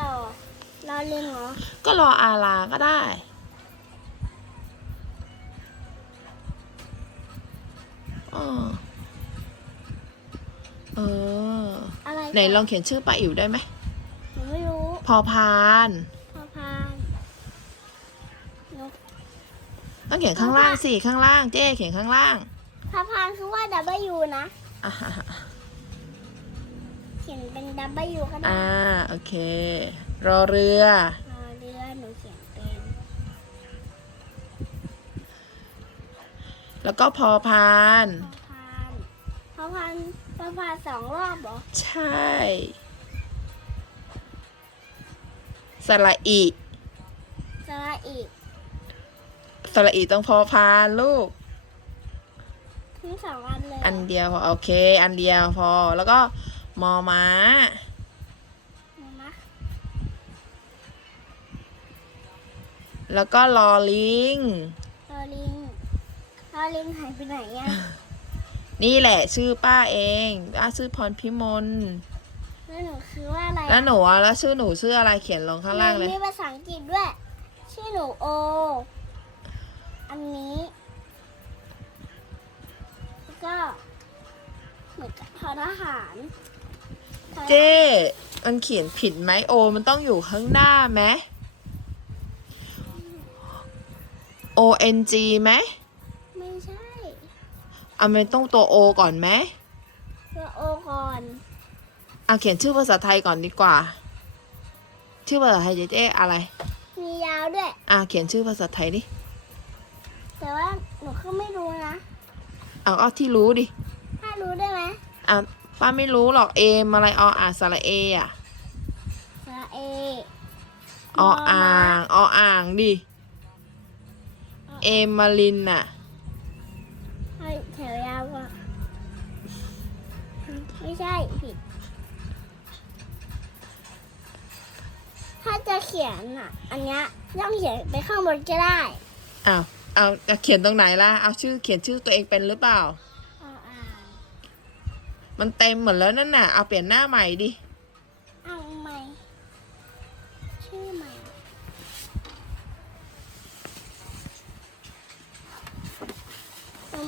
ต่อ รอลิงเหรอ ก็รออาลาก็ได้ เออ เออ อะไรไหนต่ลองเขียนชื่อป้าอิ๋วได้ไหม หนูไม่รู้พอพาน พอพานนกต้องเขียนข้างล่างสิ ข้างล่าง เจ๊เขียนข้างล่าง พอพานคือว่า W นะ อ่า เขียนเป็น W ก็ได้อ่าโอเค รอเรือ รอเรือหนูเขียนเป็นแล้วก็พอพาน พอพานพอพานพอพานสองรอบเหรอใช่ สระอีสระอีกสระอีต้องพอพานลูก ทั้งสองอันเลยเหรอันเดียวพอโอเค อันเดียวพอ แล้วก็ มอม้าเอานะแล้วก็ลอลิงรอลิงรอลิงหายไปไหนอะนี่แหละชื่อป้าเองป้าชื่อพรพิมล แล้วหนูคือว่าอะไรอะแล้วหนูอะแล้วชื่อหนูชื่ออะไรเขียนลงข้างล่างเลย มีภาษาอังกฤษด้วย ชื่อหนูโอ อันนี้แล้วก็ เหมือนกับทอทหารทอทหาร เจ๊มันเขียนผิดไหมโอ มันต้องอยู่ข้างหน้าไหม O N G ไหมไม่ใช่เอามันต้องตัว O ก่อนไหมตัวโอก่อนเอาเขียนชื่อภาษาไทยก่อนดีกว่า ชื่อภาษาไทยเจ๊เจ๊อะไร มียาวด้วย อะเขียนชื่อภาษาไทยดิ แต่ว่าหนูก็ไม่รู้นะ เอาเอาที่รู้ดิ ถ้ารู้ได้ไหมอะ ป้าไม่รู้หรอกเอมอะไรออ่านสระเออะสระเอออ่างออ่างดิเอมมาลินน่ะให้แถวยาวก่อนไม่ใช่ผิด ถ้าจะเขียนอะ อันเนี้ยต้องเขียนไปข้างบนก็ได้อ้าวเอาเอาเขียนตรงไหนล่ะ เอาชื่อเขียนชื่อตัวเองเป็นหรือเปล่าออ่าง มันเต็มหมดแล้วนั่นน่ะ เอาเปลี่ยนหน้าใหม่ดิ